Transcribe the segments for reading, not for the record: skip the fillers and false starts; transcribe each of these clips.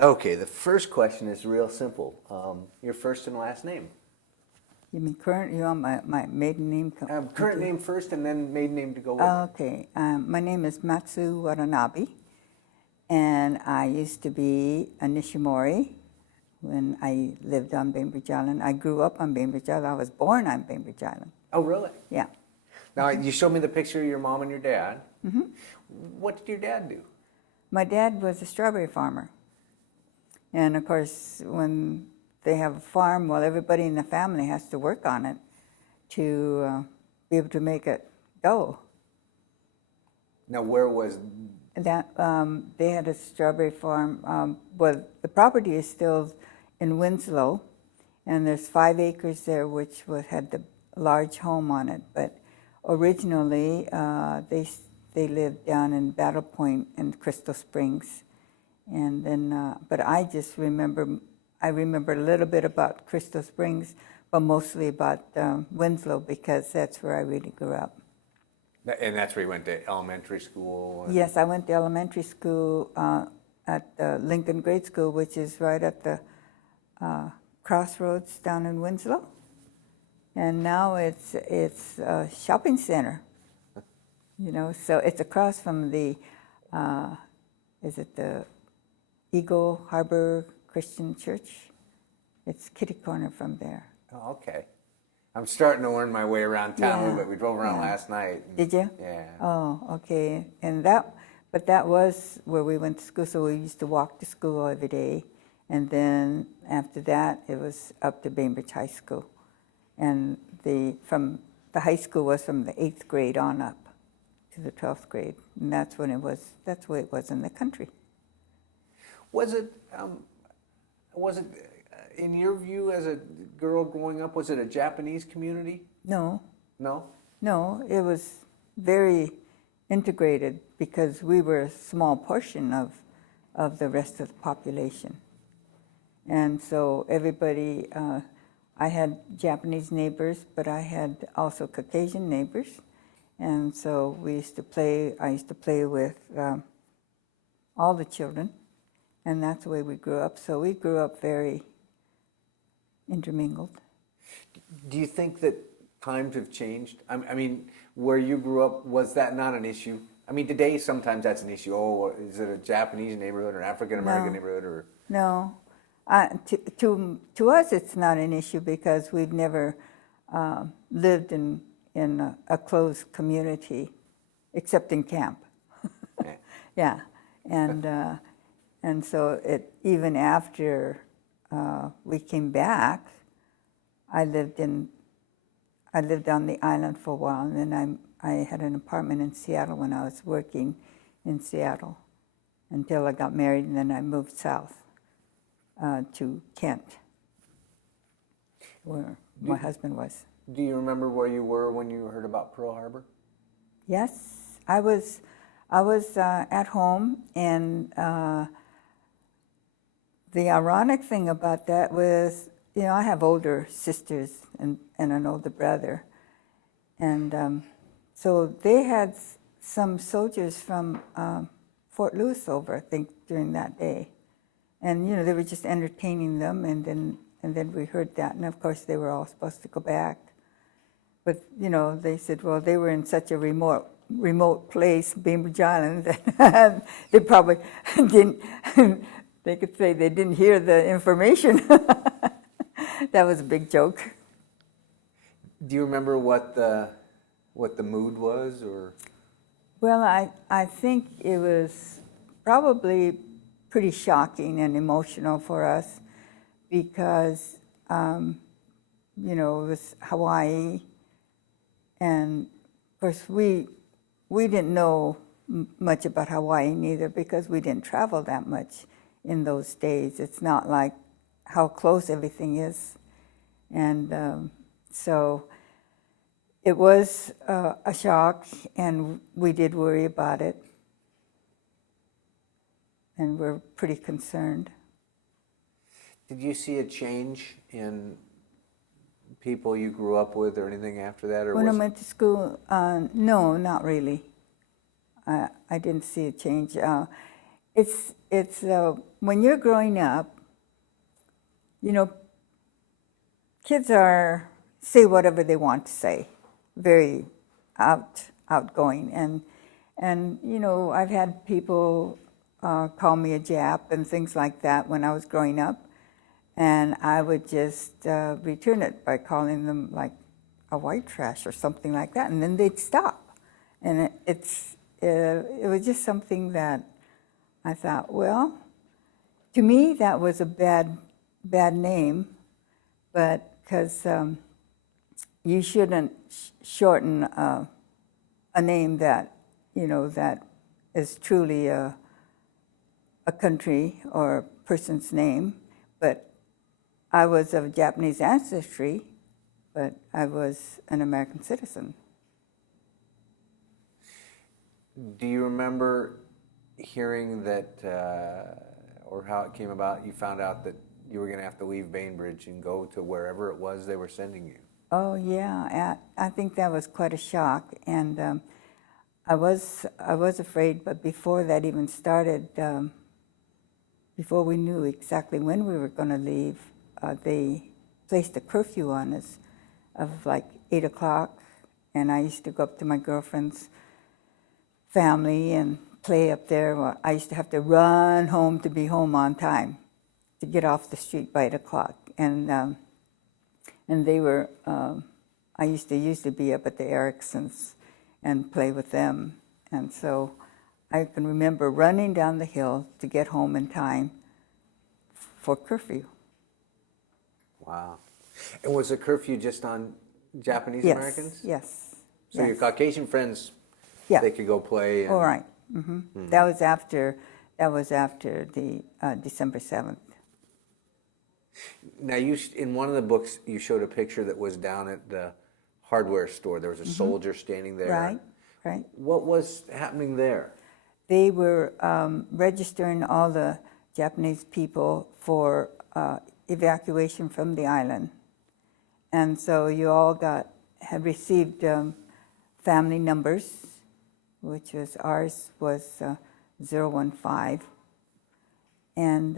Okay, the first question is real simple. Your first and last name. You mean current? You want my maiden name? Current name first and then maiden name to go with. Okay. My name is Matsue Watanabe, and I used to be a Nishimori when I lived on Bainbridge Island. I grew up on Bainbridge Island. I was born on Bainbridge Island. Oh, really? Yeah. Now, you showed me the picture of your mom and your dad. Mm-hmm. What did your dad do? My dad was a strawberry farmer. And of course, when they have a farm, well, everybody in the family has to work on it to be able to make it go. Now, where was... That they had a strawberry farm. Well, the property is still in Winslow, and there's 5 acres there, which had the large home on it. But originally, they lived down in Battle Point and Crystal Springs, and then. But I just remember. I remember a little bit about Crystal Springs, but mostly about Winslow because that's where I really grew up. And that's where you went to elementary school? Yes, I went to elementary school at Lincoln Grade School, which is right at the crossroads down in Winslow. And now it's a shopping center, so it's across from the, is it the Eagle Harbor Christian Church? It's kitty corner from there. Oh, okay. I'm starting to learn my way around town, but we drove around last night. Did you? Yeah. Oh, okay. And that was where we went to school, so we used to walk to school every day. And then after that, it was up to Bainbridge High School. And the high school was from the 8th grade on up to the 12th grade. And that's the way it was in the country. Was it, in your view as a girl growing up, was it a Japanese community? No. No? No, it was very integrated because we were a small portion of the rest of the population. And so everybody, I had Japanese neighbors, but I had also Caucasian neighbors. And so I used to play with all the children, and that's the way we grew up. So we grew up very intermingled. Do you think that times have changed? I mean, where you grew up, was that not an issue? I mean, today sometimes that's an issue. Oh, is it a Japanese neighborhood or African American neighborhood or? No, to us it's not an issue because we've never lived in a closed community, except in camp. Yeah, and so even after we came back, I lived on the island for a while, and then I had an apartment in Seattle when I was working in Seattle until I got married, and then I moved south to Kent, where my husband was. Do you remember where you were when you heard about Pearl Harbor? Yes, I was at home, and the ironic thing about that was, I have older sisters and an older brother, and so they had some soldiers from Fort Lewis over, I think, during that day, and they were just entertaining them, and then we heard that, and of course they were all supposed to go back, but they said, well, they were in such a remote place, Bainbridge Island, that they probably didn't. They could say they didn't hear the information. That was a big joke. Do you remember what the mood was, or? Well, I think it was probably pretty shocking and emotional for us because it was Hawaii, and of course we didn't know much about Hawaii neither because we didn't travel that much in those days. It's not like how close everything is. And so it was a shock, and we did worry about it. And we're pretty concerned. Did you see a change in people you grew up with or anything after that? Or when I went to school, no, not really. I didn't see a change. it's when you're growing up, you know, kids say whatever they want to say, very outgoing, and you know, I've had people call me a Jap and things like that when I was growing up, and I would just return it by calling them like a white trash or something like that, and then they'd stop, and it was just something that I thought, well, to me that was a bad name, but because you shouldn't shorten a name that, you know, that is truly a country or a person's name. But I was of Japanese ancestry, but I was an American citizen. Do you remember hearing that, or how it came about, you found out that you were going to have to leave Bainbridge and go to wherever it was they were sending you? Oh yeah, I think that was quite a shock, and I was afraid. But before that even started, before we knew exactly when we were going to leave, they placed a curfew on us of like 8 o'clock, and I used to go up to my girlfriend's family and play up there. Well, I used to have to run home to be home on time to get off the street by 8 o'clock, and they were, I used to be up at the Ericksons and play with them. And so I can remember running down the hill to get home in time for curfew. Wow. And was the curfew just on Japanese Yes, Americans? yes. So your Caucasian friends, yeah. they could go play? And... All right. Mm-hmm. Mm-hmm. That was after the December 7th. Now, in one of the books, you showed a picture that was down at the hardware store. There was a soldier standing there. Right, right. What was happening there? They were registering all the Japanese people for evacuation from the island. And so you all had received family numbers, which was ours was 015. And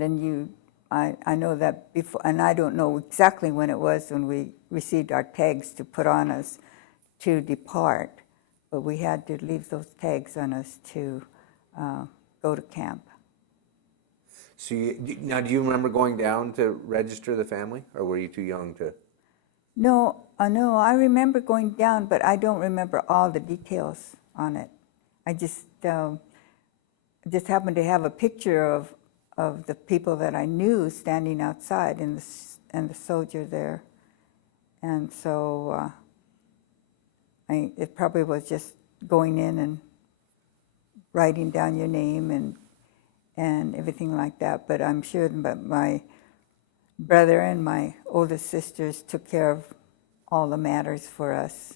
then I know that before, and I don't know exactly when it was when we received our tags to put on us to depart, but we had to leave those tags on us to go to camp. So now, do you remember going down to register the family, or were you too young to? No, I remember going down, but I don't remember all the details on it. I just happened to have a picture of the people that I knew standing outside and the soldier there. And so it probably was just going in and writing down your name and everything like that. But I'm sure that my brother and my oldest sisters took care of all the matters for us.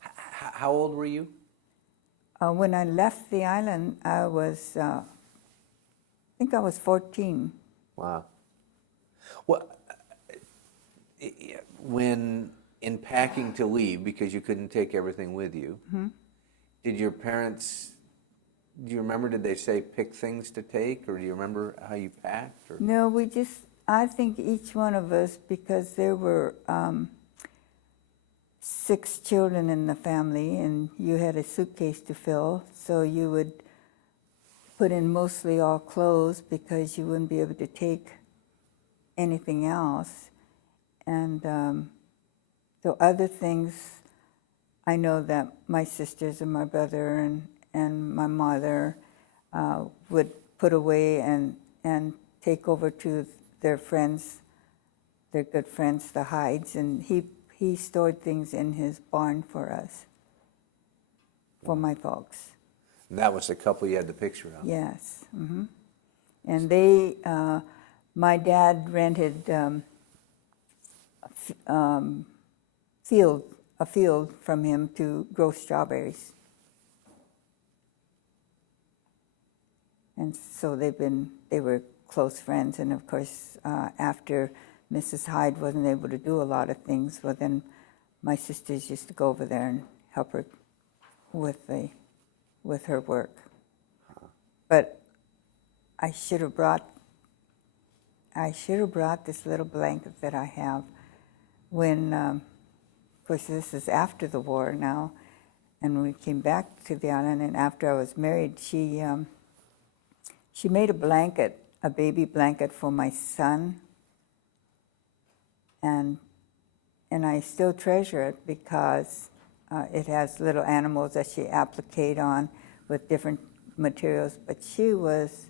How old were you? When I left the island, I was, I think I was 14. Wow. Well, when in packing to leave, because you couldn't take everything with you, did your parents, do you remember, did they say pick things to take, or do you remember how you packed? Or? No, I think each one of us, because there were 6 children in the family, and you had a suitcase to fill, so you would put in mostly all clothes because you wouldn't be able to take anything else. And so other things, I know that my sisters and my brother and my mother would put away and take over to their friends, their good friends, the Hydes, and he stored things in his barn for us, for my folks. And that was the couple you had the picture of? Yes. Mm-hmm. And they, my dad rented a field from him to grow strawberries. And so they were close friends. And of course, after Mrs. Hyde wasn't able to do a lot of things, well then my sisters used to go over there and help her with with her work. But I should have brought this little blanket that I have when, of course, this is after the war now, and we came back to the island, and after I was married, she made a blanket, a baby blanket for my son, and I still treasure it because it has little animals that she appliqued on with different materials, but she was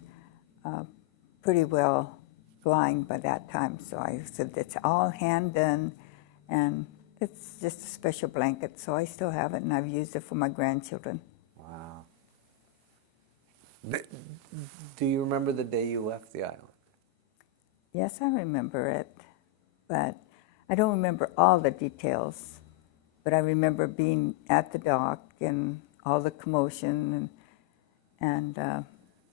pretty well blind by that time, so I said it's all hand done, and it's just a special blanket, so I still have it, and I've used it for my grandchildren. Wow. Do you remember the day you left the island? Yes, I remember it, but I don't remember all the details, but I remember being at the dock and all the commotion,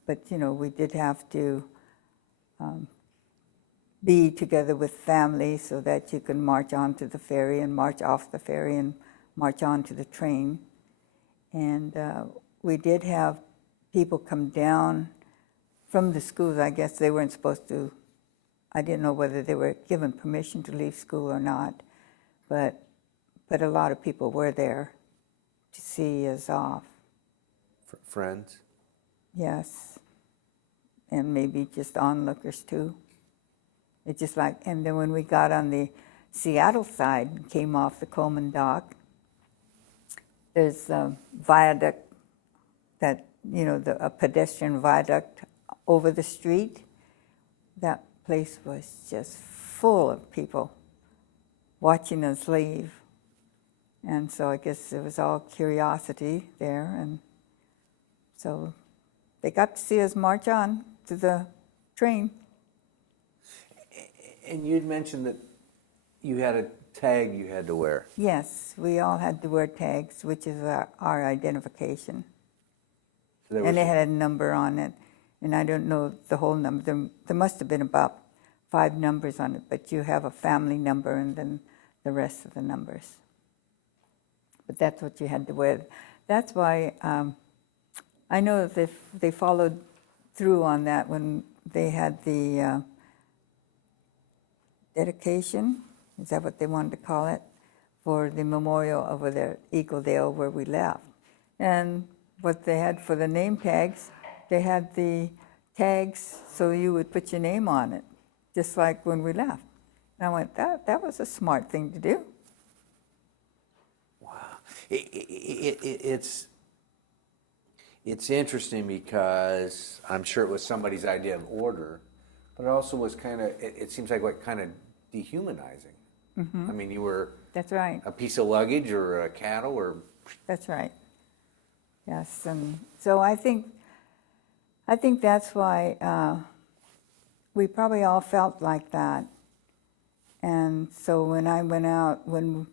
but you know, we did have to be together with family so that you can march on to the ferry and march off the ferry and march on to the train. And we did have people come down from the schools. I guess they weren't supposed to. I didn't know whether they were given permission to leave school or not, but a lot of people were there to see us off. Friends? Yes, and maybe just onlookers too. It's just like, and then when we got on the Seattle side and came off the Coleman dock, there's a viaduct that, you know, a pedestrian viaduct over the street. That place was just full of people watching us leave. And so I guess it was all curiosity there. And so they got to see us march on to the train. And you'd mentioned that you had a tag you had to wear. Yes, we all had to wear tags, which is our identification. So and it had a number on it. And I don't know the whole number. There must have been about 5 numbers on it, but you have a family number and then the rest of the numbers. But that's what you had to wear. That's why I know that they followed through on that when they had the dedication, is that what they wanted to call it, for the memorial over there at Eagle Dale where we left. And what they had for the name tags, they had the tags so you would put your name on it, just like when we left. And I went, that was a smart thing to do. Wow. It's interesting because I'm sure it was somebody's idea of order, but it also was kind of, it seems like what kind of dehumanizing. Mm-hmm. I mean, you were that's right. a piece of luggage or a cattle or... That's right. Yes, and so I think that's why we probably all felt like that. And so when I went out, when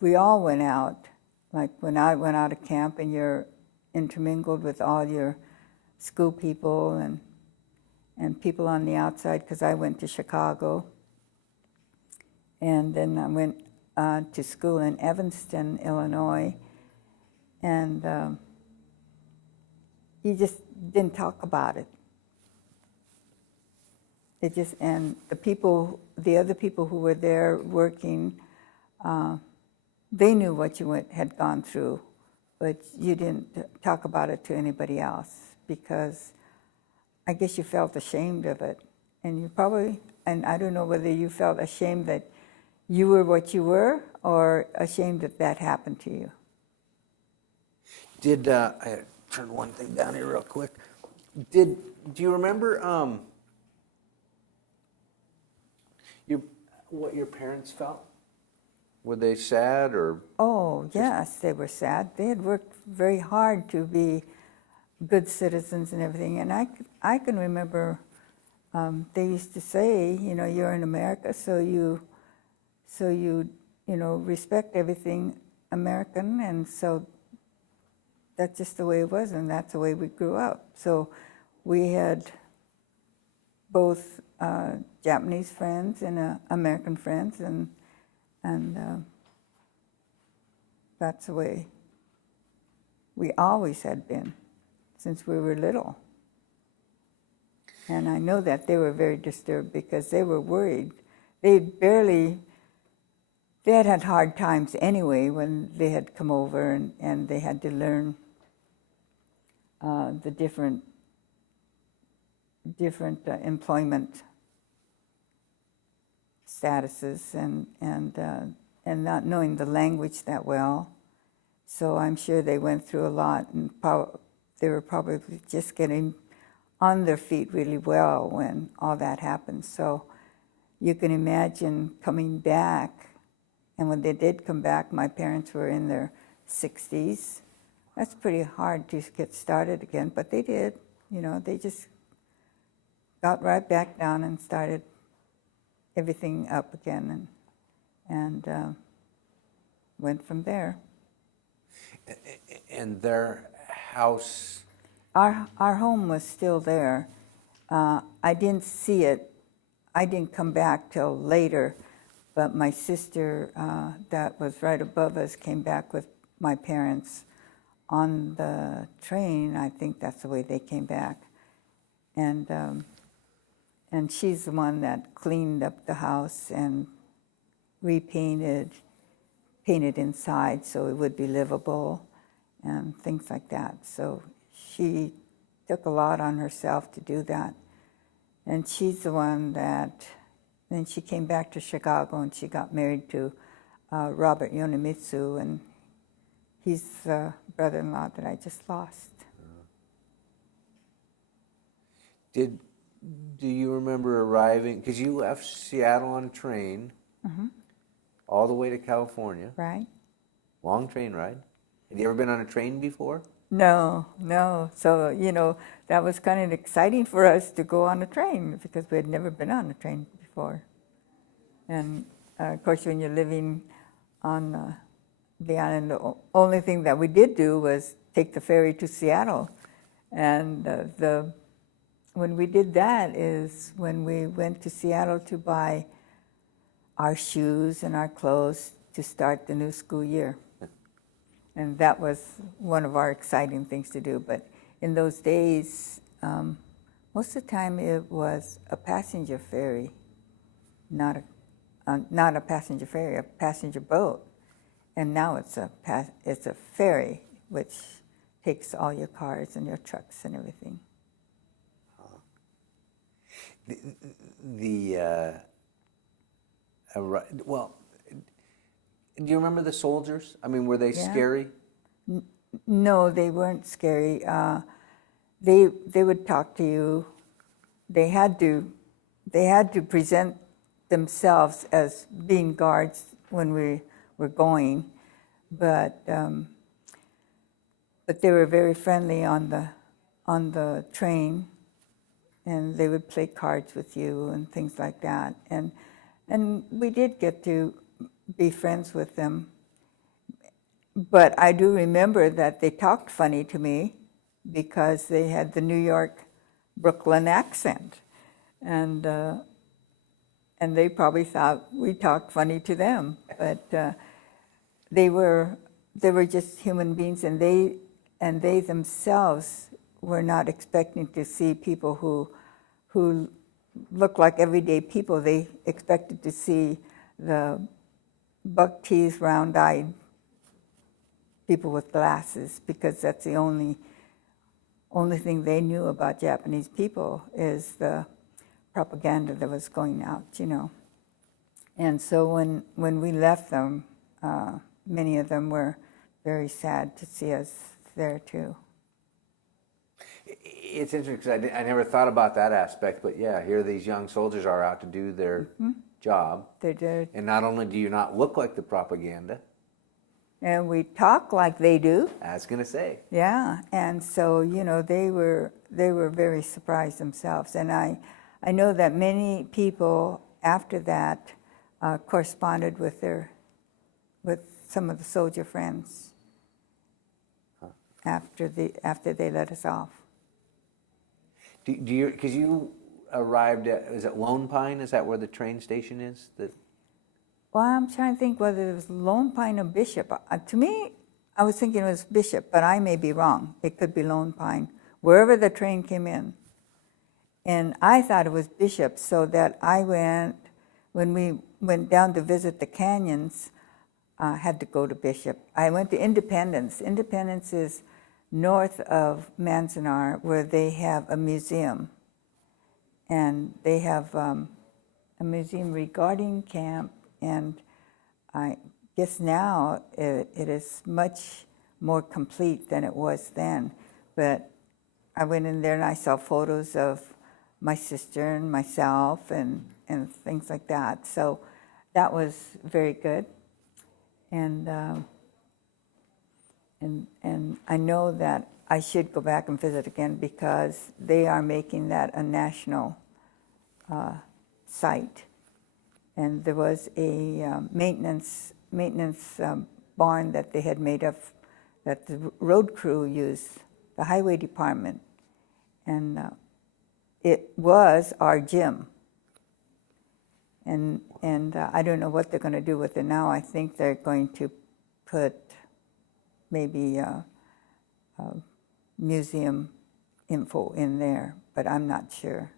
we all went out, like when I went out of camp and you're intermingled with all your school people and people on the outside, because I went to Chicago. And then I went to school in Evanston, Illinois. And you just didn't talk about it. It just, and the other people who were there working, they knew what you had gone through, but you didn't talk about it to anybody else because I guess you felt ashamed of it. And you probably, and I don't know whether you felt ashamed that you were what you were or ashamed that that happened to you. Did, I turn one thing down here real quick. Do you remember what your parents felt? Were they sad or? Oh, yes, they were sad. They had worked very hard to be good citizens and everything. And I can remember they used to say, you know, you're in America, so you respect everything American, and so that's just the way it was, and that's the way we grew up. So we had both Japanese friends and American friends, and that's the way we always had been. since we were little. And I know that they were very disturbed because they were worried. They had had hard times anyway when they had come over and they had to learn the different employment statuses and not knowing the language that well. So I'm sure they went through a lot, and they were probably just getting on their feet really well when all that happened. So you can imagine coming back, and when they did come back, my parents were in their 60s. That's pretty hard to get started again, but they did. They just got right back down and started everything up again, and went from there. And their house? Our home was still there. I didn't see it. I didn't come back till later, but my sister that was right above us came back with my parents on the train. I think that's the way they came back. And she's the one that cleaned up the house and painted inside so it would be livable and things like that. So she took a lot on herself to do that. And she's the one that, then she came back to Chicago and she got married to Robert Yonemitsu, and he's the brother-in-law that I just lost. Do you remember arriving, because you left Seattle on a train all the way to California. Right. Long train ride. Had you ever been on a train before? No. So, that was kind of exciting for us to go on a train because we had never been on a train before. And, of course, when you're living on the island, the only thing that we did do was take the ferry to Seattle. And when we did that is when we went to Seattle to buy our shoes and our clothes to start the new school year. And that was one of our exciting things to do. But in those days, most of the time it was a passenger ferry, not a passenger ferry, a passenger boat. And now it's a ferry, which takes all your cars and your trucks and everything. Well, do you remember the soldiers? I mean, were they scary? No, they weren't scary. They would talk to you. They had to present themselves as being guards when we were going, but they were very friendly on the train, and they would play cards with you and things like that. And we did get to be friends with them. But I do remember that they talked funny to me because they had the New York Brooklyn accent. And they probably thought we talked funny to them. But they were just human beings, and they themselves were not expecting to see people who looked like everyday people. They expected to see the buck-teeth, round-eyed people with glasses, because that's the only thing they knew about Japanese people is the propaganda that was going out, And so when we left them, many of them were very sad to see us there too. It's interesting because I never thought about that aspect, but yeah, here these young soldiers are out to do their job. They did. And not only do you not look like the propaganda. And we talk like they do. I was going to say. Yeah, and so, they were very surprised themselves. And I know that many people after that corresponded with some of the soldier friends after they let us off. Because you arrived at, is it Lone Pine? Is that where the train station is? Well, I'm trying to think whether it was Lone Pine or Bishop. To me, I was thinking it was Bishop, but I may be wrong. It could be Lone Pine. wherever the train came in. And I thought it was Bishop, so that when we went down to visit the canyons, I had to go to Bishop. I went to Independence. Independence is north of Manzanar, where they have a museum. And they have a museum regarding camp, and I guess now it is much more complete than it was then. But I went in there and I saw photos of my sister and myself and things like that. So that was very good. And I know that I should go back and visit again because they are making that a national site. And there was a maintenance barn that they had made up that the road crew used, the highway department. And it was our gym. And I don't know what they're going to do with it now. I think they're going to put maybe museum info in there, but I'm not sure.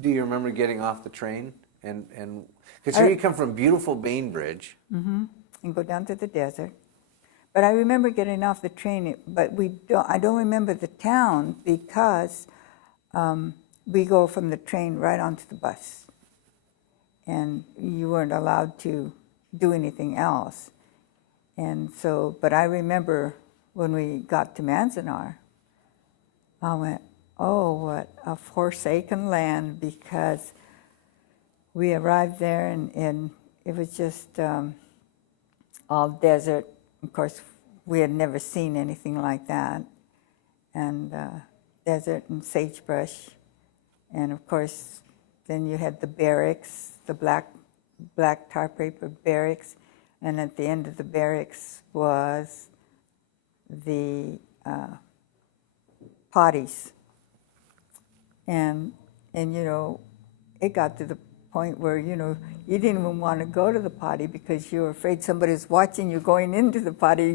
Do you remember getting off the train? And because here you come from beautiful Bainbridge. Mm-hmm. And go down to the desert. But I remember getting off the train, but I don't remember the town because we go from the train right onto the bus. And you weren't allowed to do anything else. And so, but I remember when we got to Manzanar, I went, oh, what a forsaken land, because we arrived there and it was just all desert. Of course, we had never seen anything like that. And desert and sagebrush. And of course, then you had the barracks, the black tar paper barracks. And at the end of the barracks was the potties. And you know, it got to the point where, you know, you didn't even want to go to the potty because you were afraid somebody's watching you going into the potty.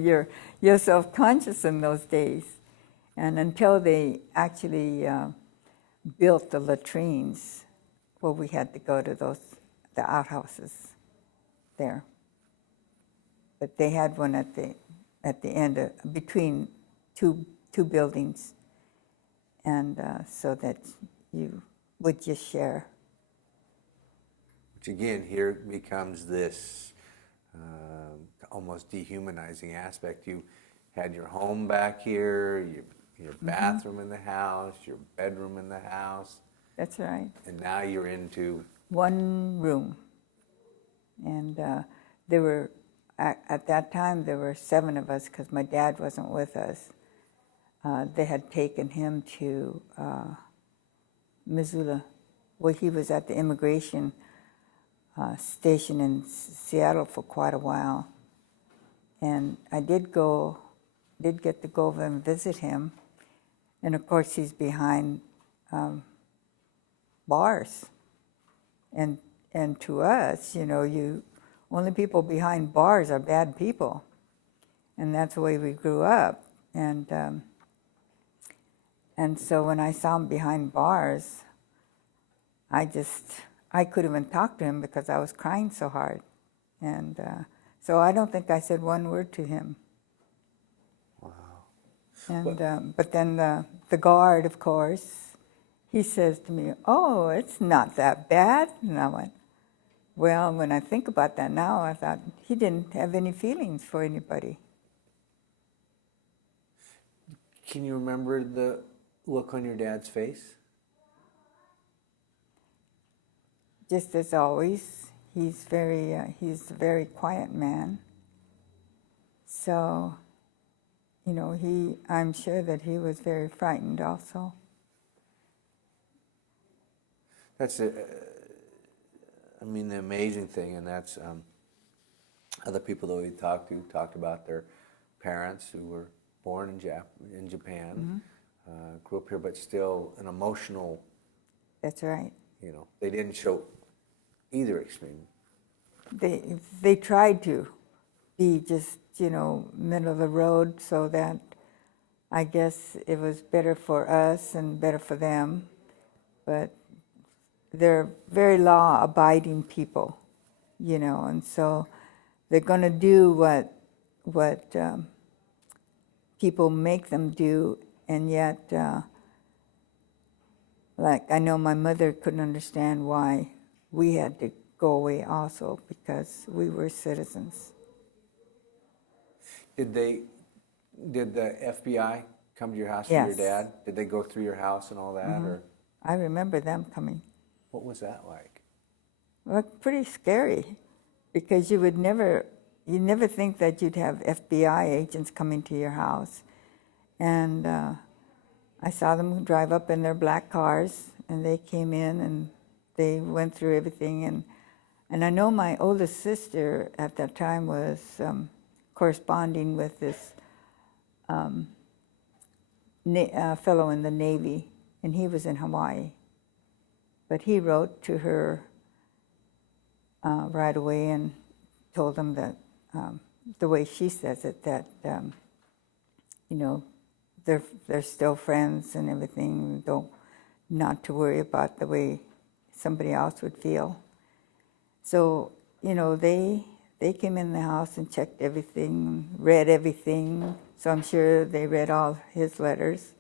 You're self-conscious in those days. And until they actually built the latrines, well, we had to go to the outhouses there. But they had one at the end between two buildings, and so that you would just share. Which again, here becomes this almost dehumanizing aspect. You had your home back here, your bathroom in the house, your bedroom in the house. That's right. And now you're into one room. And there were, at that time, there were 7 of us because my dad wasn't with us. They had taken him to Missoula, where he was at the immigration station in Seattle for quite a while. And I did get to go over and visit him. And of course, he's behind bars. And to us, you know, only people behind bars are bad people. And that's the way we grew up. And so when I saw him behind bars, I couldn't even talk to him because I was crying so hard. And so I don't think I said one word to him. Wow. And but then the guard, of course, he says to me, "Oh, it's not that bad." And I went, well, when I think about that now, I thought he didn't have any feelings for anybody. Can you remember the look on your dad's face? Just as always, he's a very quiet man. So, you know, I'm sure that he was very frightened also. That's the amazing thing, and that's other people that we talked about their parents who were born in Japan, grew up here, but still an emotional. That's right. You know, they didn't show either extreme. They tried to be just, you know, middle of the road so that I guess it was better for us and better for them, but they're very law-abiding people, you know, and so they're going to do what people make them do, and yet, like I know my mother couldn't understand why we had to go away also because we were citizens. Did the FBI come to your house for Yes. your dad? Did they go through your house and all that, or I remember them coming. what was that like? Well, pretty scary, because you never think that you'd have FBI agents coming to your house. And I saw them drive up in their black cars, and they came in and they went through everything. And I know my oldest sister at that time was corresponding with this fellow in the Navy, and he was in Hawaii. But he wrote to her right away and told them that, the way she says it, that, you know, they're still friends and everything, not to worry about the way somebody else would feel. So, you know, they came in the house and checked everything, read everything, so I'm sure they read all his letters.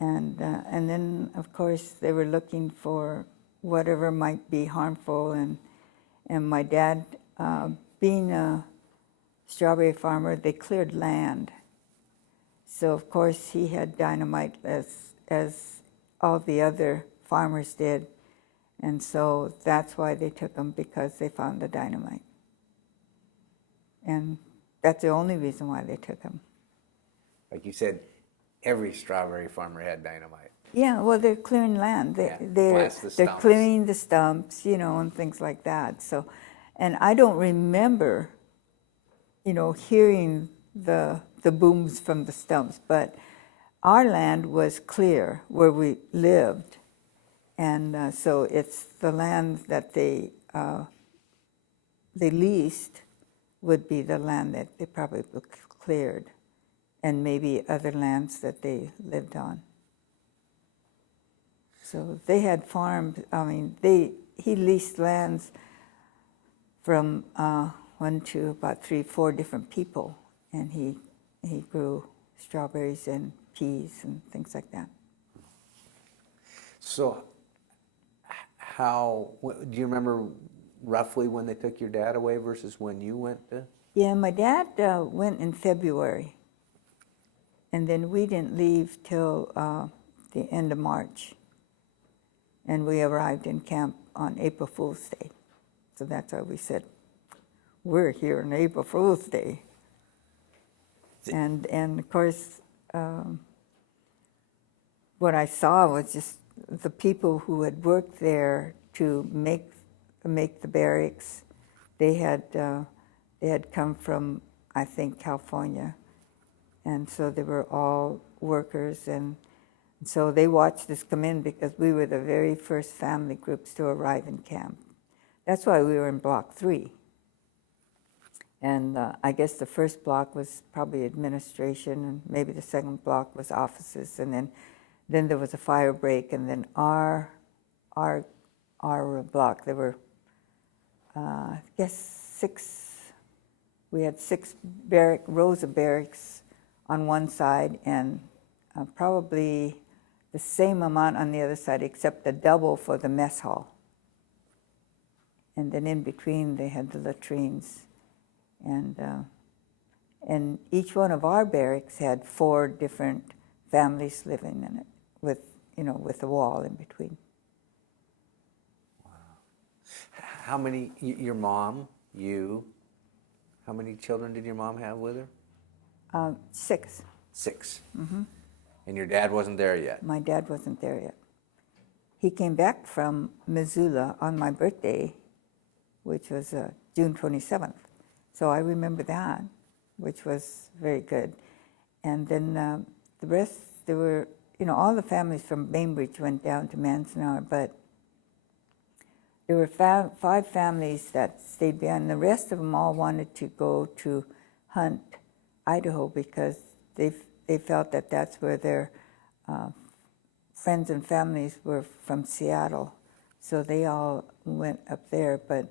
And then, of course, they were looking for whatever might be harmful. And my dad, being a strawberry farmer, they cleared land. So, of course, he had dynamite as all the other farmers did. And so that's why they took him, because they found the dynamite. And that's the only reason why they took him. Like you said, every strawberry farmer had dynamite. Yeah, well, they're clearing land. They're clearing the stumps, you know, and things like that. So, and I don't remember, you know, hearing the booms from the stumps, but our land was clear where we lived, and so it's the land that they leased would be the land that they probably cleared, and maybe other lands that they lived on. So they had farms. I mean, he leased lands from 1 to about 3, 4 different people, and he grew strawberries and peas and things like that. So, do you remember roughly when they took your dad away versus when you went to? Yeah, my dad went in February, and then we didn't leave till the end of March, and we arrived in camp on April Fool's Day. So that's why we said, we're here on April Fool's Day. And of course, what I saw was just the people who had worked there to make the barracks. They had come from, I think, California, and so they were all workers, and so they watched us come in because we were the very first family groups to arrive in camp. That's why we were in Block 3. And I guess the first block was probably administration, and maybe the second block was offices, and then there was a fire break, and then our block, there were, I guess 6. We had 6 rows of barracks on one side, and probably the same amount on the other side, except the double for the mess hall. And then in between, they had the latrines. And each one of our barracks had 4 different families living in it, with a wall in between. Wow. How many? Your mom, you. How many children did your mom have with her? 6. 6. Mm-hmm. And your dad wasn't there yet. My dad wasn't there yet. He came back from Missoula on my birthday, which was June 27th. So I remember that, which was very good. And then the rest, there were, all the families from Bainbridge went down to Manzanar, but there were 5 families that stayed behind. The rest of them all wanted to go to Hunt, Idaho, because they felt that that's where their friends and families were from Seattle, so they all went up there. But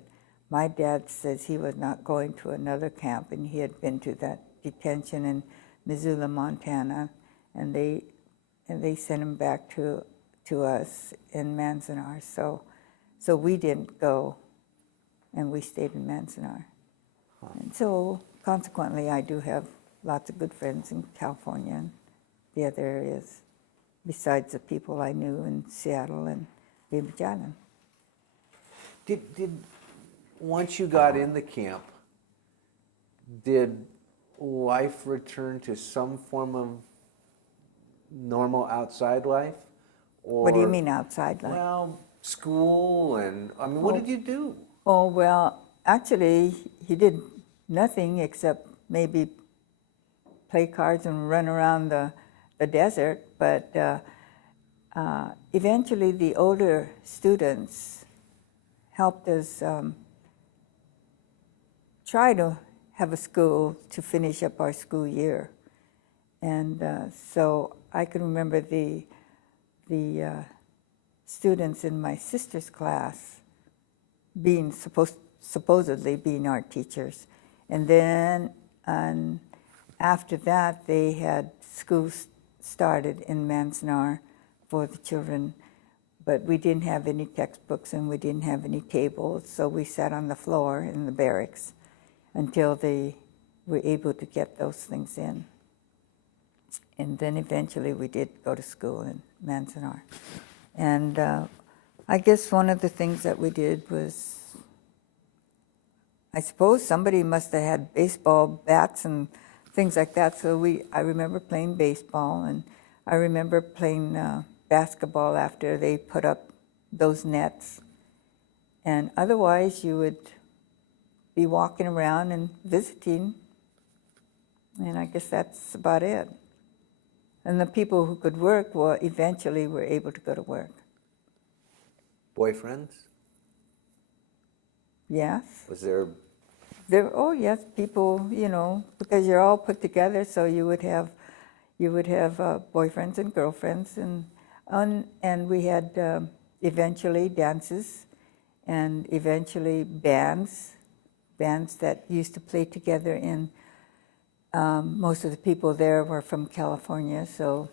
my dad says he was not going to another camp, and he had been to that detention in Missoula, Montana, and they sent him back to us in Manzanar. So we didn't go, and we stayed in Manzanar. And so consequently, I do have lots of good friends in California and the other areas, besides the people I knew in Seattle and Bainbridge Island. Did once you got in the camp, did life return to some form of normal outside life? Or, What do you mean outside life? Well, school and, I mean, what did you do? Oh, well, actually, he did nothing except maybe play cards and run around the desert. But eventually, the older students helped us try to have a school to finish up our school year. And so I can remember the students in my sister's class being supposedly being art teachers. And then after that, they had schools started in Manzanar for the children, but we didn't have any textbooks and we didn't have any tables, so we sat on the floor in the barracks until they were able to get those things in. And then eventually we did go to school in Manzanar. And I guess one of the things that we did was, I suppose somebody must have had baseball bats and things like that. So I remember playing baseball, and I remember playing basketball after they put up those nets. And otherwise, you would be walking around and visiting, and I guess that's about it. And the people who could work, well, eventually were able to go to work. Boyfriends? Yes. Was there? Oh yes, people, because you're all put together, so you would have boyfriends and girlfriends, and we had eventually dances, and eventually bands that used to play together in. Most of the people there were from California, so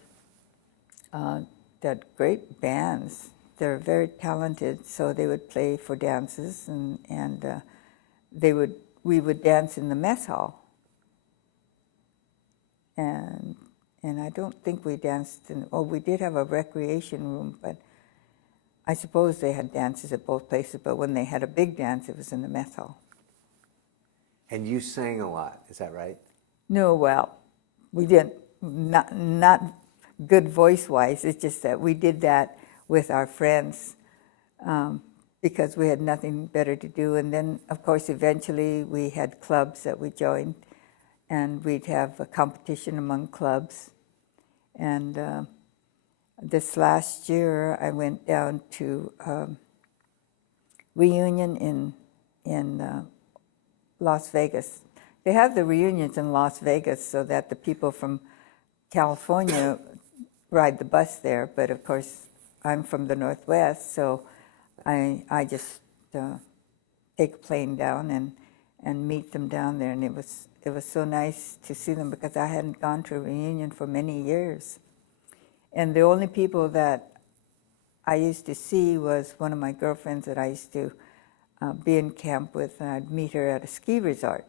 that great bands. They're very talented, so they would play for dances, and we would dance in the mess hall. And I don't think we danced we did have a recreation room, but I suppose they had dances at both places, but when they had a big dance, it was in the mess hall. And you sang a lot, is that right? No, well, we didn't, not good voice-wise, it's just that we did that with our friends because we had nothing better to do. And then, of course, eventually we had clubs that we joined, and we'd have a competition among clubs. And this last year, I went down to reunion in Las Vegas. They have the reunions in Las Vegas so that the people from California ride the bus there, but of course I'm from the Northwest, so I just take a plane down and meet them down there, and it was so nice to see them because I hadn't gone to a reunion for many years. And the only people that I used to see was one of my girlfriends that I used to be in camp with, and I'd meet her at a ski resort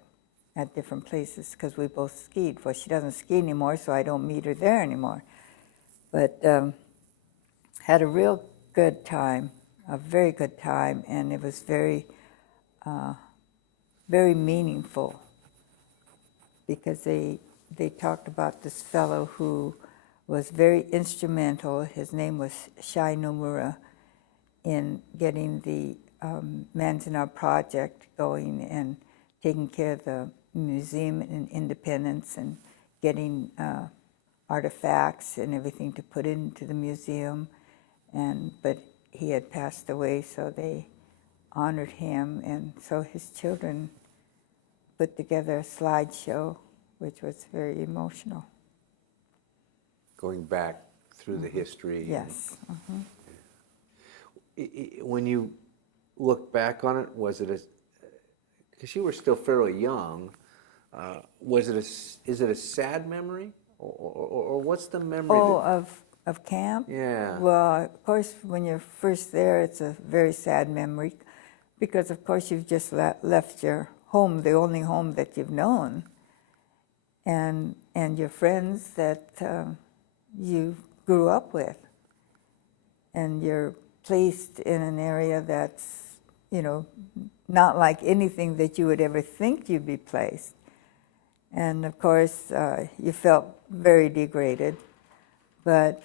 at different places because we both skied. Well, she doesn't ski anymore, so I don't meet her there anymore. But had a real good time, a very good time, and it was very, very meaningful because they talked about this fellow who was very instrumental. His name was Shai Nomura in getting the Manzanar project going and taking care of the museum in Independence and getting artifacts and everything to put into the museum. But he had passed away, so they honored him, and so his children put together a slideshow, which was very emotional. going back through the history. Yes. When you look back on it, was it because you were still fairly young, is it a sad memory, or what's the memory? Oh, of camp? Yeah. Well, of course, when you're first there, it's a very sad memory, because of course you've just left your home, the only home that you've known, and your friends that you grew up with, and you're placed in an area that's, not like anything that you would ever think you'd be placed. And of course, you felt very degraded. But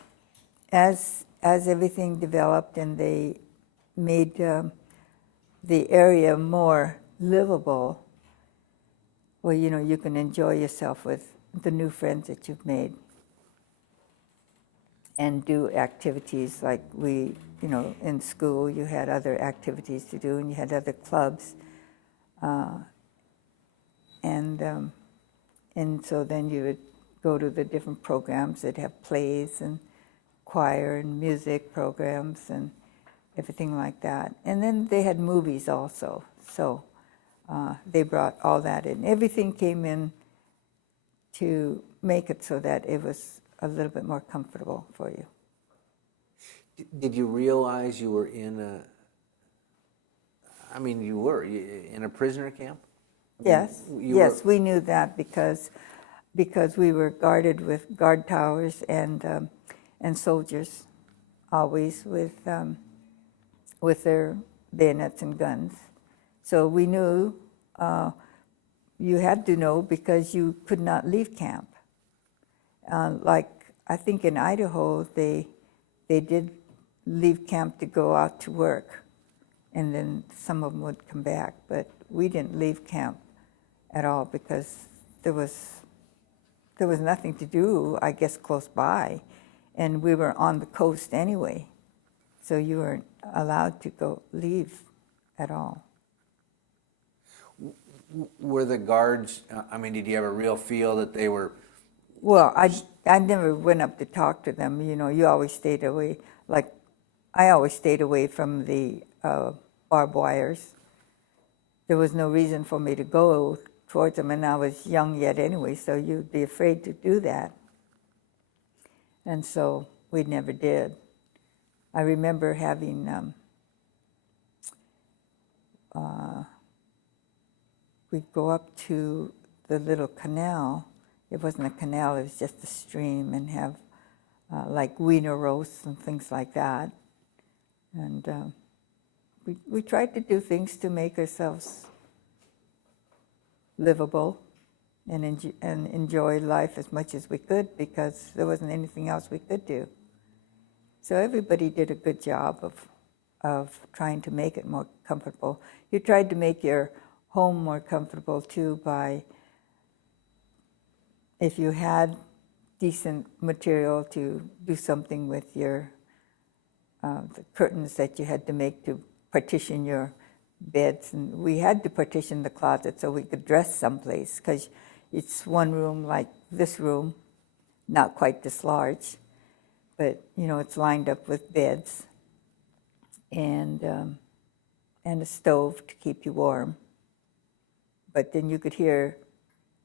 as everything developed and they made the area more livable, well, you can enjoy yourself with the new friends that you've made and do activities like in school you had other activities to do and you had other clubs. And so then you would go to the different programs that have plays and choir and music programs and everything like that. And then they had movies also. So they brought all that in. Everything came in to make it so that it was a little bit more comfortable for you. Did you realize you were in you were in a prisoner camp? Yes, yes, we knew that because we were guarded with guard towers and soldiers, always with their bayonets and guns. So we knew, you had to know because you could not leave camp. Like I think in Idaho, they did leave camp to go out to work, and then some of them would come back. But we didn't leave camp at all because there was nothing to do, I guess, close by, and we were on the coast anyway, so you weren't allowed to leave at all. Were the guards? Did you have a real feel that they were? Well, I never went up to talk to them. You always stayed away. Like I always stayed away from the barbed wires. There was no reason for me to go towards them, and I was young yet anyway, so you'd be afraid to do that. And so we never did. I remember having we'd go up to the little canal. It wasn't a canal, it was just a stream, and have like wiener roasts and things like that. And we tried to do things to make ourselves livable and enjoy life as much as we could, because there wasn't anything else we could do. So everybody did a good job of trying to make it more comfortable. You tried to make your home more comfortable too by, if you had decent material to do something with your the curtains that you had to make to partition your beds, and we had to partition the closet so we could dress someplace, because it's one room like this room, not quite this large, but it's lined up with beds and a stove to keep you warm. But then you could hear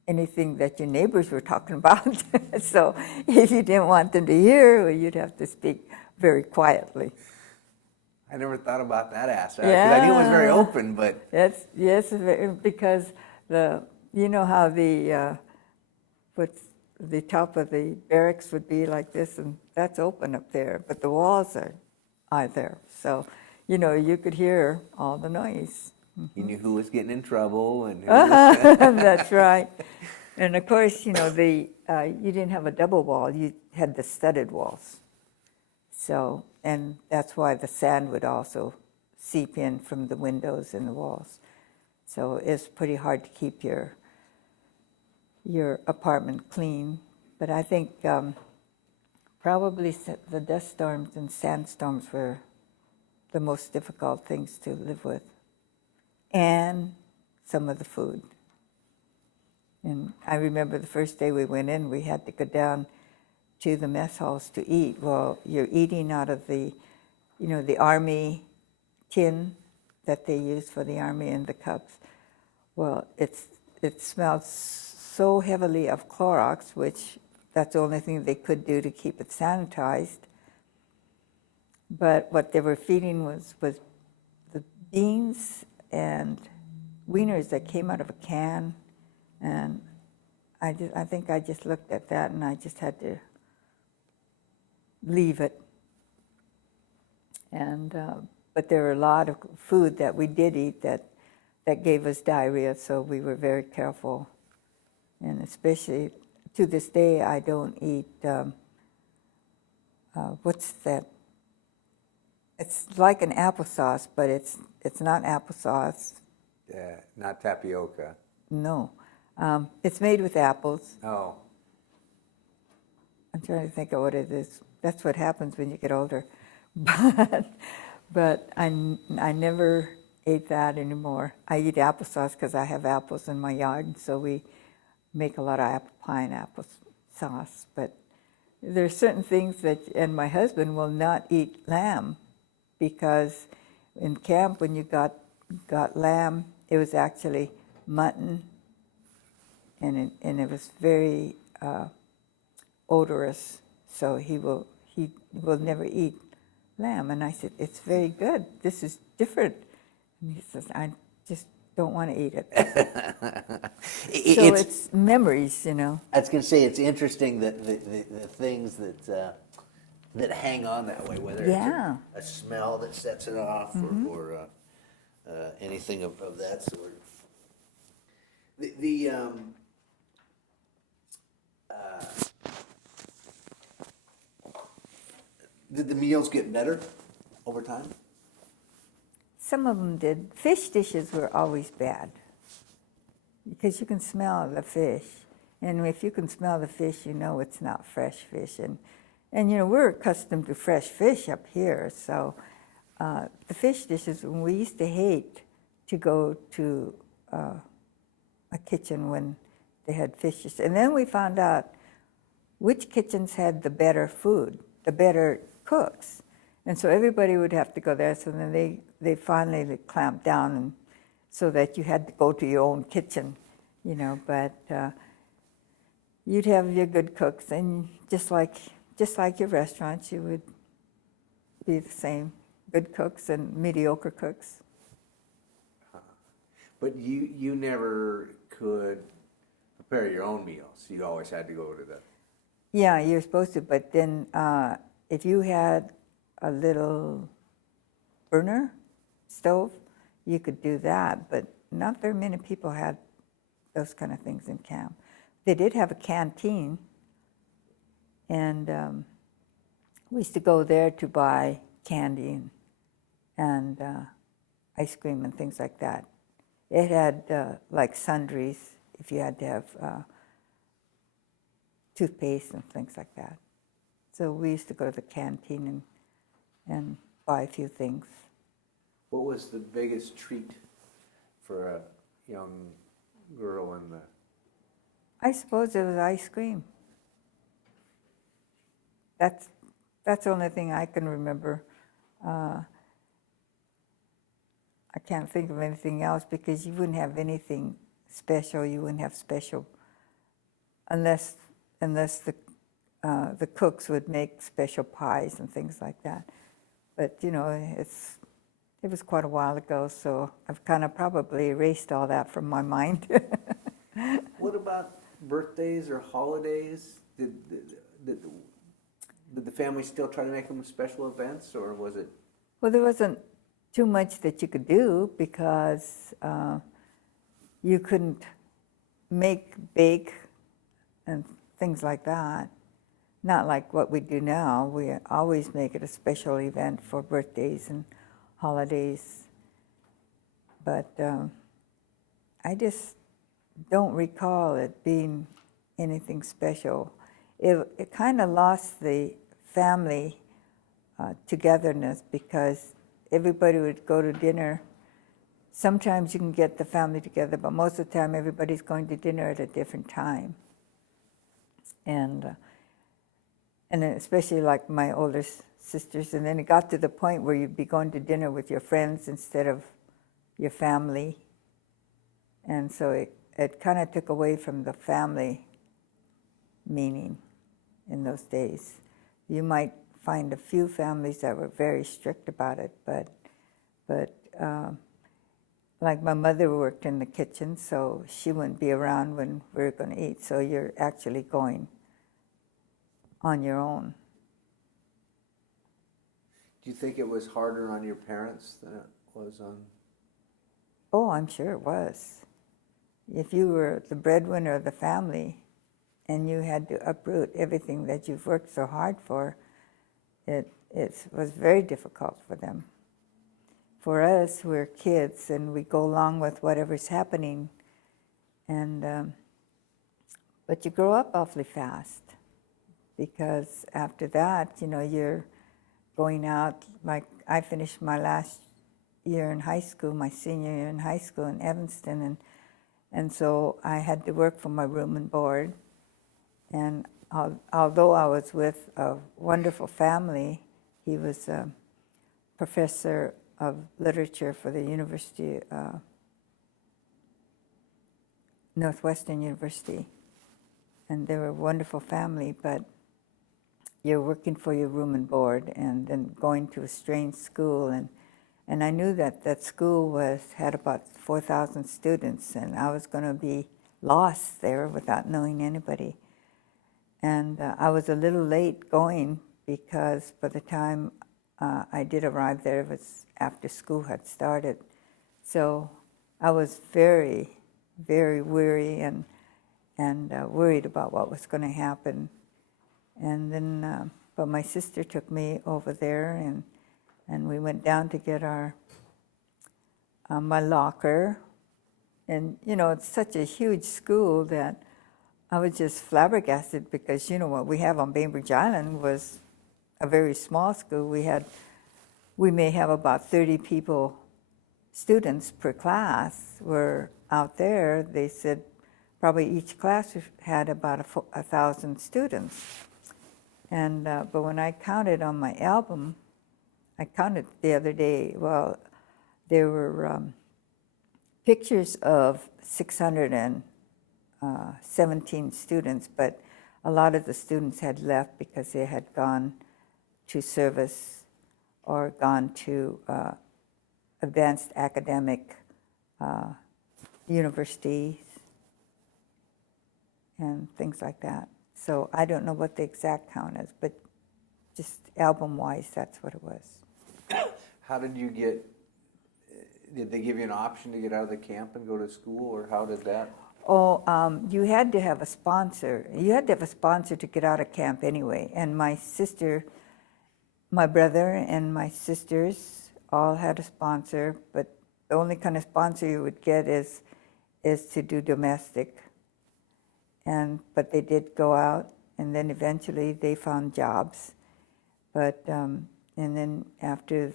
anything that your neighbors were talking about. So if you didn't want them to hear, well, you'd have to speak very quietly. I never thought about that aspect, because I knew it was very open, but... Yes, because how the top of the barracks would be like this, and that's open up there, but the walls are there. So, you could hear all the noise. You knew who was getting in trouble and who That's right. And of course, you didn't have a double wall, you had the studded walls. So, and that's why the sand would also seep in from the windows and the walls. So it's pretty hard to keep your apartment clean. But I think probably the dust storms and sandstorms were the most difficult things to live with, and some of the food. And I remember the first day we went in, we had to go down to the mess halls to eat. Well, you're eating out of the, the army tin that they use for the army and the cups. Well, it smelled so heavily of Clorox, which that's the only thing they could do to keep it sanitized. But what they were feeding was the beans and wieners that came out of a can, and I think I just looked at that and I just had to leave it. And but there were a lot of food that we did eat that gave us diarrhea, so we were very careful. And especially to this day, I don't eat. What's that? It's like an applesauce, but it's not applesauce. Yeah, not tapioca. No, it's made with apples. Oh. I'm trying to think of what it is. That's what happens when you get older. But I never ate that anymore. I eat applesauce because I have apples in my yard, so we make a lot of apple pie and apple sauce. But there are certain things that, and my husband will not eat lamb, because in camp when you got lamb, it was actually mutton, and it was very odorous. So he will never eat lamb. And I said, it's very good. This is different. And he says, I just don't want to eat it. So it's memories, I was going to say, it's interesting that the things that hang on that way, whether it's a smell that sets it off, or anything of that sort. Did the meals get better over time? Some of them did. Fish dishes were always bad because you can smell the fish. And if you can smell the fish, you know it's not fresh fish. And we're accustomed to fresh fish up here. So the fish dishes, we used to hate to go to a kitchen when they had fish dishes. And then we found out which kitchens had the better food, the better cooks. And so everybody would have to go there. So then they finally clamped down, and so that you had to go to your own kitchen, But you'd have your good cooks, and just like your restaurants, you would be the same, good cooks and mediocre cooks. But you never could prepare your own meals. You always had to go to the... Yeah, you're supposed to, but then if you had a little burner stove, you could do that, but not very many people had those kind of things in camp. They did have a canteen, and we used to go there to buy candy and ice cream and things like that. It had like sundries, if you had to have toothpaste and things like that. So we used to go to the canteen and buy a few things. What was the biggest treat for a young girl in the... I suppose it was ice cream. That's the only thing I can remember. I can't think of anything else, because you wouldn't have anything special. You wouldn't have special unless the cooks would make special pies and things like that. But it was quite a while ago, so I've kind of probably erased all that from my mind. What about birthdays or holidays? Did the family still try to make them special events, or was it? Well, there wasn't too much that you could do, because you couldn't bake and things like that. Not like what we do now. We always make it a special event for birthdays and holidays. But I just don't recall it being anything special. It kind of lost the family togetherness, because everybody would go to dinner. Sometimes you can get the family together, but most of the time everybody's going to dinner at a different time. And and then especially like my older sisters. And then it got to the point where you'd be going to dinner with your friends instead of your family. And so it kind of took away from the family meaning in those days. You might find a few families that were very strict about it, but like my mother worked in the kitchen, so she wouldn't be around when we were going to eat. So you're actually going on your own. Do you think it was harder on your parents than it was on? Oh, I'm sure it was. If you were the breadwinner of the family and you had to uproot everything that you've worked so hard for, it was very difficult for them. For us, we're kids and we go along with whatever's happening, and but you grow up awfully fast, because after that, you're going out. Like I finished my last year in high school, my senior year in high school in Evanston, and so I had to work for my room and board. And although I was with a wonderful family, he was a professor of literature for the University, Northwestern University, and they were a wonderful family, but you're working for your room and board and then going to a strange school, and I knew that school had about 4,000 students, and I was going to be lost there without knowing anybody. And I was a little late going, because by the time I did arrive there, it was after school had started. So I was very, very weary and worried about what was going to happen. And then, but my sister took me over there, and we went down to get my locker. And it's such a huge school that I was just flabbergasted, because what we have on Bainbridge Island was a very small school. We may have about 30 students per class. Where out there, they said probably each class had about 1,000 students. And but when I counted on my album, I counted the other day. Well, there were pictures of 617 students, but a lot of the students had left because they had gone to service or gone to advanced academic universities and things like that. So I don't know what the exact count is, but just album-wise, that's what it was. How did you did they give you an option to get out of the camp and go to school, or how did that? Oh, you had to have a sponsor. You had to have a sponsor to get out of camp anyway. And my sister, my brother and my sisters all had a sponsor, but the only kind of sponsor you would get is to do domestic. But they did go out, and then eventually they found jobs. But and then after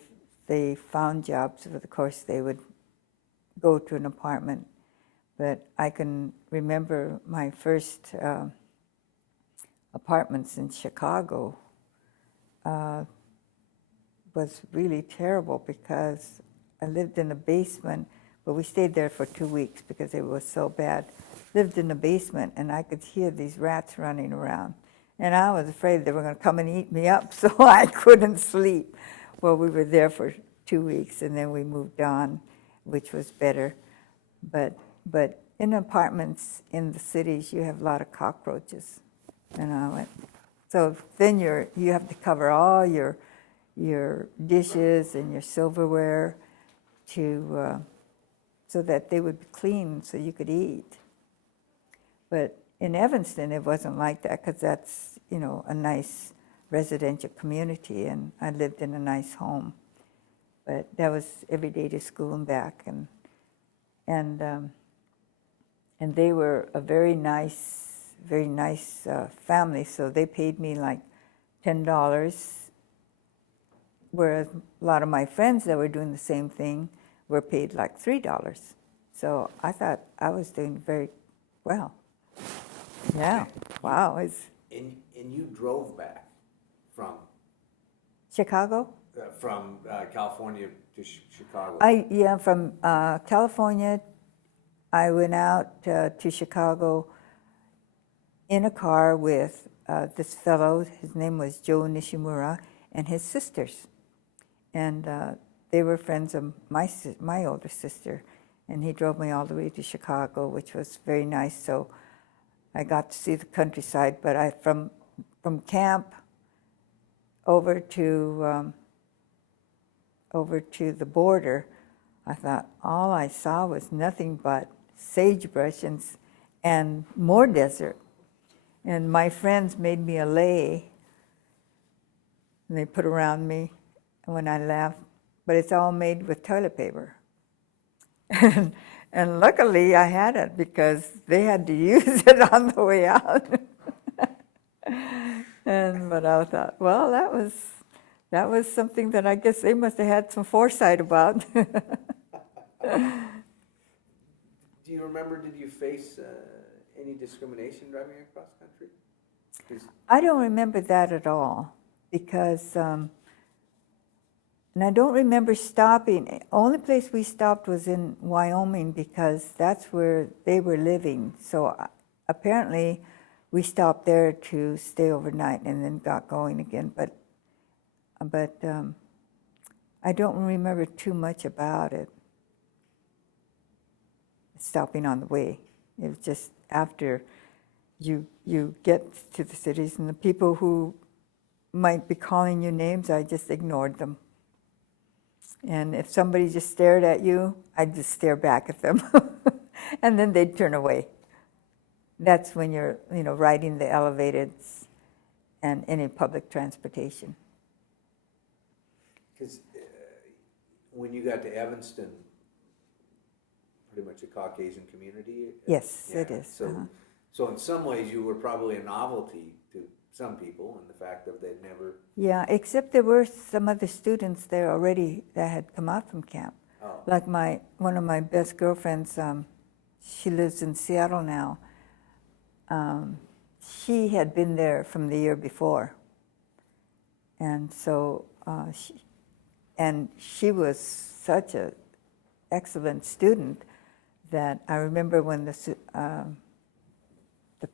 they found jobs, of course they would go to an apartment. But I can remember my first apartments in Chicago was really terrible, because I lived in the basement, but we stayed there for 2 weeks because it was so bad. Lived in the basement, and I could hear these rats running around. And I was afraid they were going to come and eat me up, so I couldn't sleep. Well, we were there for 2 weeks, and then we moved on, which was better. But in apartments in the cities, you have a lot of cockroaches. So then you have to cover all your dishes and your silverware so that they would be clean so you could eat. But in Evanston, it wasn't like that, because that's a nice residential community, and I lived in a nice home. But that was every day to school and back, and they were a very nice family. So they paid me like $10, whereas a lot of my friends that were doing the same thing were paid like $3. So I thought I was doing very well. Yeah. Wow. And you drove back. from? Chicago? From California to Chicago. From California, I went out to Chicago in a car with this fellow. His name was Joe Nishimura, and his sisters. And they were friends of my older sister. And he drove me all the way to Chicago, which was very nice. So I got to see the countryside. But from camp over to the border, I thought all I saw was nothing but sagebrush and more desert. And my friends made me a lei, and they put around me when I left, but it's all made with toilet paper. And luckily I had it because they had to use it on the way out. But I thought, well, that was something that I guess they must have had some foresight about. Do you remember, did you face any discrimination driving across country? I don't remember that at all because, and I don't remember stopping. Only place we stopped was in Wyoming because that's where they were living. So apparently we stopped there to stay overnight and then got going again. But I don't remember too much about it, stopping on the way. It was just after you get to the cities, and the people who might be calling you names, I just ignored them. And if somebody just stared at you, I'd just stare back at them. And then they'd turn away. That's when you're, riding the elevateds and any public transportation. Because when you got to Evanston, pretty much a Caucasian community? Yes, it is. So in some ways you were probably a novelty to some people in the fact that they'd never... Yeah, except there were some other students there already that had come out from camp. Oh. Like one of my best girlfriends, she lives in Seattle now. She had been there from the year before. And so she was such an excellent student that I remember when the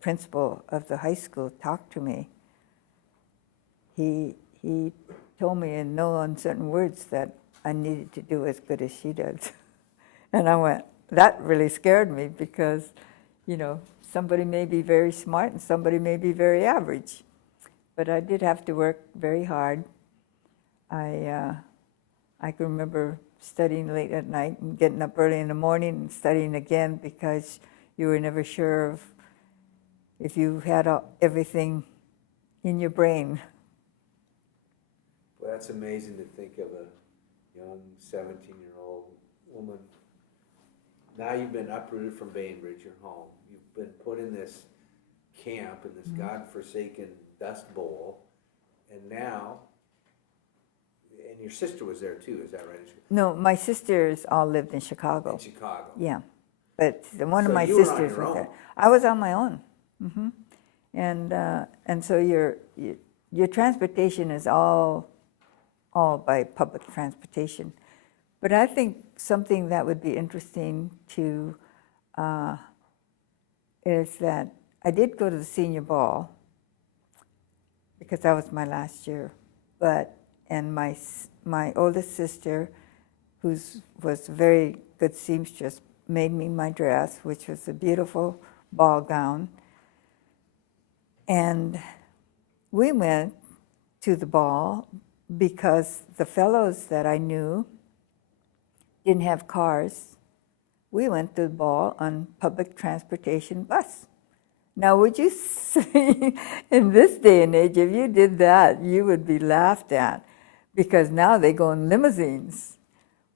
principal of the high school talked to me, he told me in no uncertain words that I needed to do as good as she did. And I went, that really scared me because, somebody may be very smart and somebody may be very average. But I did have to work very hard. I can remember studying late at night and getting up early in the morning and studying again because you were never sure of if you had everything in your brain. Well, that's amazing to think of a young 17-year-old woman. Now you've been uprooted from Bainbridge, your home. You've been put in this camp, in this godforsaken dust bowl, and now, and your sister was there too, is that right? No, my sisters all lived in Chicago. In Chicago. Yeah, but one of So my you were on sisters your was own. there. I was on my own. Mm-hmm. And so your transportation is all by public transportation. But I think something that would be interesting to is that I did go to the senior ball because that was my last year. And my oldest sister, who was a very good seamstress, made me my dress, which was a beautiful ball gown. And we went to the ball because the fellows that I knew didn't have cars. We went to the ball on public transportation bus. Now, would you say, in this day and age, if you did that, you would be laughed at because now they go in limousines.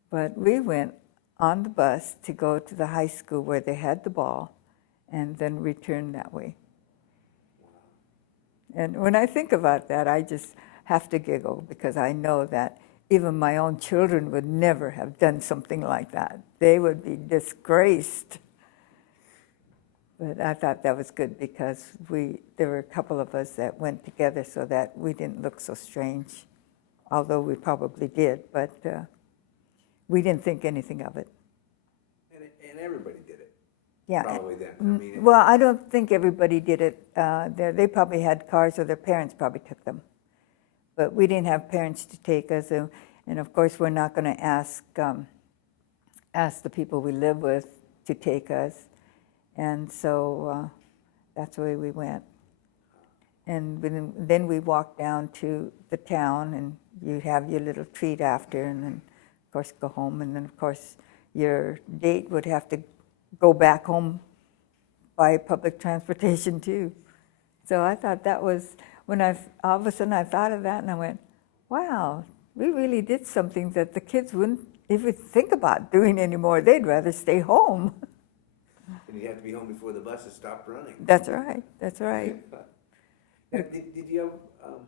But we went on the bus to go to the high school where they had the ball and then returned that way. And when I think about that, I just have to giggle because I know that even my own children would never have done something like that. They would be disgraced. But I thought that was good because there were a couple of us that went together so that we didn't look so strange, although we probably did, but we didn't think anything of it. And everybody did it. Yeah. Probably then. I mean, Well, I don't think everybody did it. They probably had cars, or their parents probably took them. But we didn't have parents to take us, and of course, we're not going to ask the people we live with to take us. And so that's the way we went. And then we walked down to the town, and you have your little treat after, and then, of course, go home. And then, of course, your date would have to go back home by public transportation, too. So I thought that was, all of a sudden I thought of that, and I went, wow, we really did something that the kids wouldn't even think about doing anymore. They'd rather stay home. And you have to be home before the buses stopped running. That's right. That's right. Did you have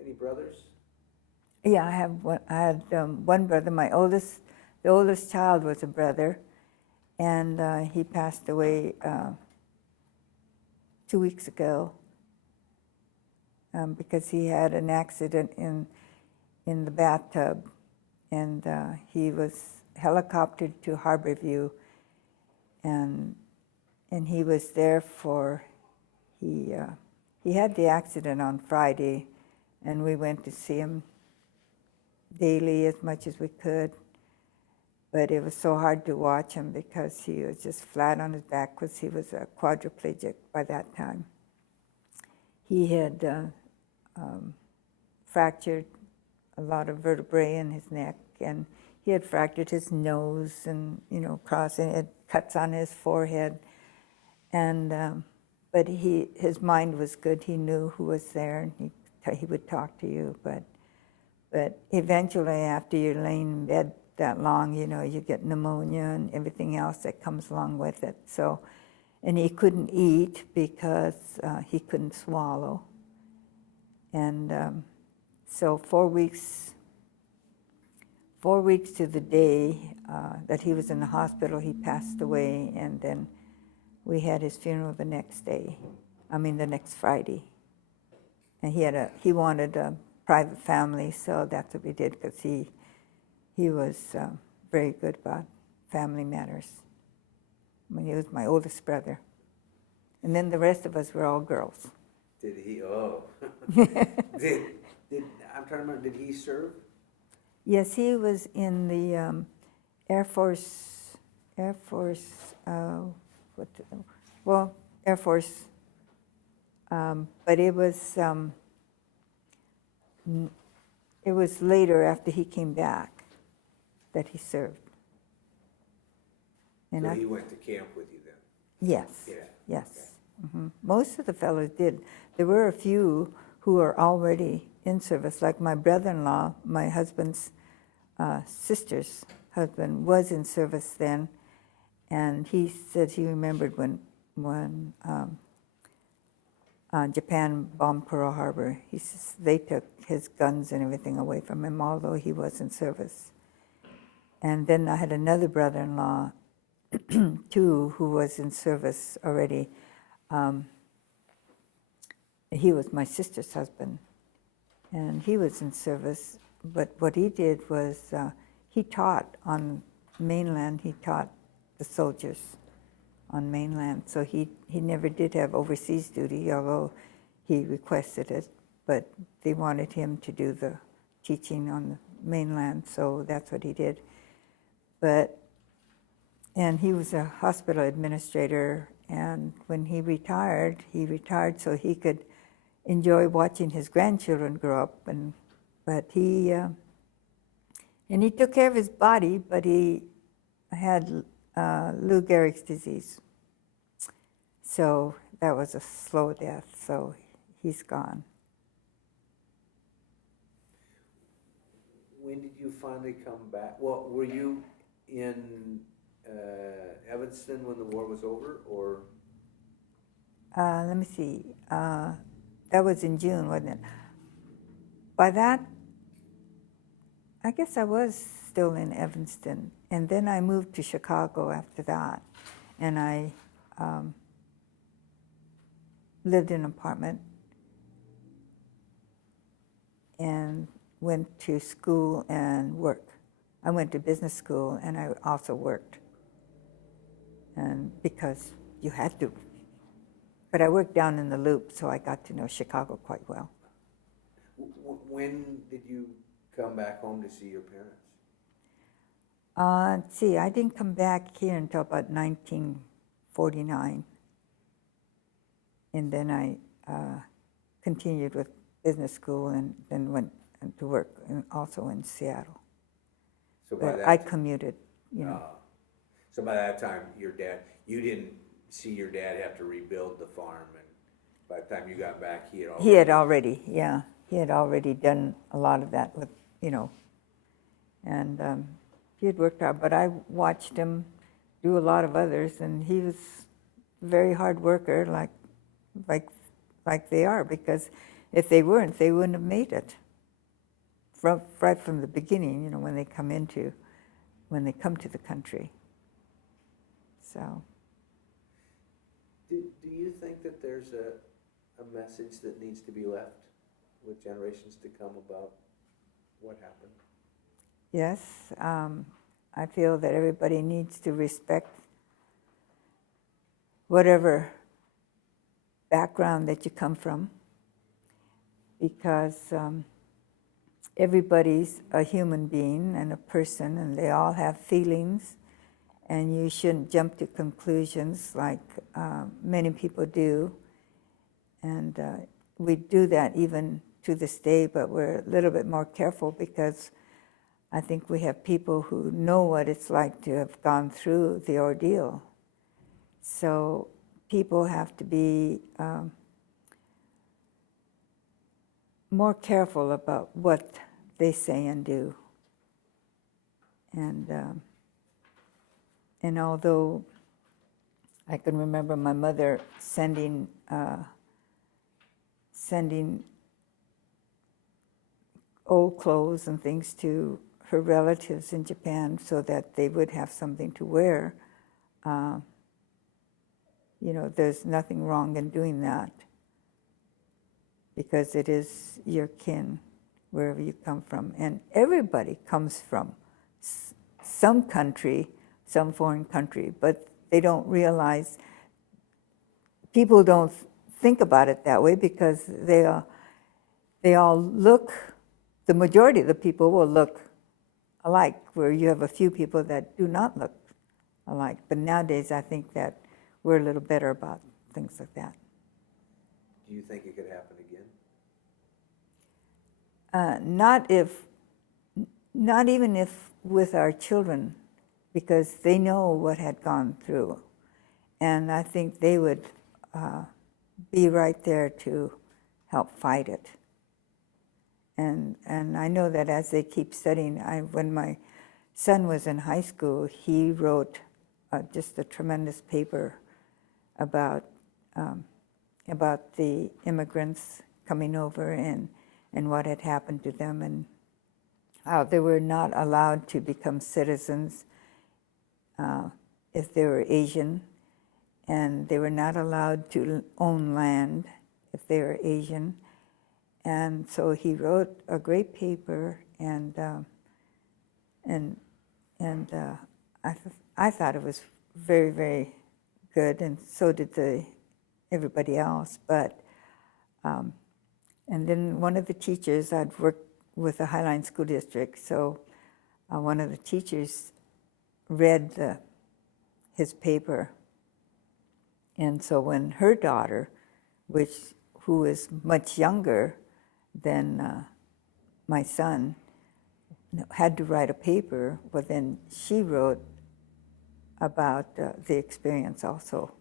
any brothers? Yeah, I had one brother. The oldest child was a brother, and he passed away 2 weeks ago because he had an accident in the bathtub, and he was helicoptered to Harborview, and he was there he had the accident on Friday, and we went to see him daily as much as we could. But it was so hard to watch him because he was just flat on his back because he was a quadriplegic by that time. He had fractured a lot of vertebrae in his neck, and he had fractured his nose and, crossing it, cuts on his forehead. And but his mind was good. He knew who was there, and he would talk to you. But eventually, after you're laying in bed that long, you get pneumonia and everything else that comes along with it. So, and he couldn't eat because he couldn't swallow. And so 4 weeks to the day that he was in the hospital, he passed away, and then we had his funeral the next Friday. And he wanted a private family, so that's what we did, because he was very good about family matters. He was my oldest brother. And then the rest of us were all girls. Did he? Oh. I'm trying to remember, did he serve? Yes, he was in the Air Force, Air Force, but it was later after he came back that he served. And So he went to camp with you then? Yes. Yeah. Yes. Okay. Mm-hmm. Most of the fellows did. There were a few who were already in service, like my brother-in-law, my husband's sister's husband, was in service then, and he said he remembered when Japan bombed Pearl Harbor. He says they took his guns and everything away from him, although he was in service. And then I had another brother-in-law, too, who was in service already. He was my sister's husband, and he was in service. But what he did was he taught on mainland. He taught the soldiers on mainland. So he never did have overseas duty, although he requested it. But they wanted him to do the teaching on the mainland, so that's what he did. And he was a hospital administrator, and when he retired so he could enjoy watching his grandchildren grow up. But he took care of his body, but he had Lou Gehrig's disease. So that was a slow death, so he's gone. When did you finally come back? Well, were you in Evanston when the war was over, or? Let me see. That was in June, wasn't it? By that, I guess I was still in Evanston. And then I moved to Chicago after that. And I lived in an apartment and went to school and worked. I went to business school and I also worked, and because you had to. But I worked down in the Loop, so I got to know Chicago quite well. When did you come back home to see your parents? Let's see, I didn't come back here until about 1949. And then I continued with business school and then went to work also in Seattle. So by But I commuted, you know. So by that time, you didn't see your dad have to rebuild the farm, and by the time you got back, he had already done a lot of that with, you know, and he had worked out. But I watched him do a lot of others, and he was a very hard worker, like they are, because if they weren't, they wouldn't have made it. Right from the beginning, you know, when they come to the country. So. Do you think that there's a message that needs to be left with generations to come about what happened? Yes, I feel that everybody needs to respect whatever background that you come from, because everybody's a human being and a person, and they all have feelings, and you shouldn't jump to conclusions like many people do. And we do that even to this day, but we're a little bit more careful because I think we have people who know what it's like to have gone through the ordeal. So people have to be more careful about what they say and do. And although I can remember my mother sending old clothes and things to her relatives in Japan so that they would have something to wear, you know, there's nothing wrong in doing that, because it is your kin, wherever you come from. And everybody comes from some country, some foreign country, but they don't realize, people don't think about it that way because they all look, the majority of the people will look alike, where you have a few people that do not look alike. But nowadays I think that we're a little better about things like that. Do you think it could happen again? Not even if with our children, because they know what had gone through, and I think they would be right there to help fight it. And I know that as they keep studying, when my son was in high school, he wrote just a tremendous paper about the immigrants coming over and what had happened to them, and how they were not allowed to become citizens if they were Asian, and they were not allowed to own land if they were Asian. And so he wrote a great paper, and I thought it was very, very good, and so did everybody else. But and then one of the teachers, I'd worked with the Highline School District, so one of the teachers read his paper, and so when her daughter, who is much younger than my son, had to write a paper, well then she wrote about the experience also,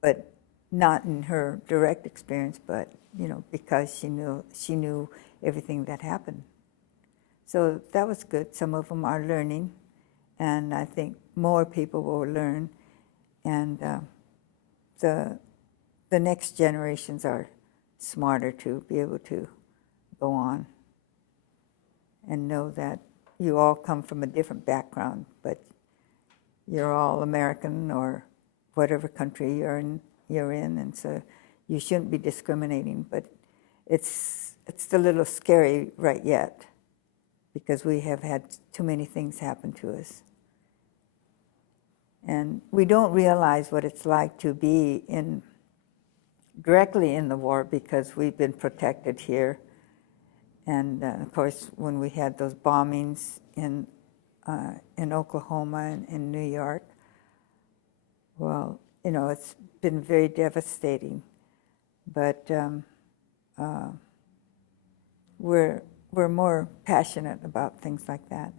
but not in her direct experience, but you know, because she knew everything that happened. So that was good. Some of them are learning, and I think more people will learn, and the next generations are smarter to be able to go on and know that you all come from a different background, but you're all American or whatever country you're in, and so you shouldn't be discriminating. But it's a little scary right yet because we have had too many things happen to us. And we don't realize what it's like to be directly in the war because we've been protected here. And of course, when we had those bombings in Oklahoma and in New York, well, it's been very devastating. But we're more passionate about things like that.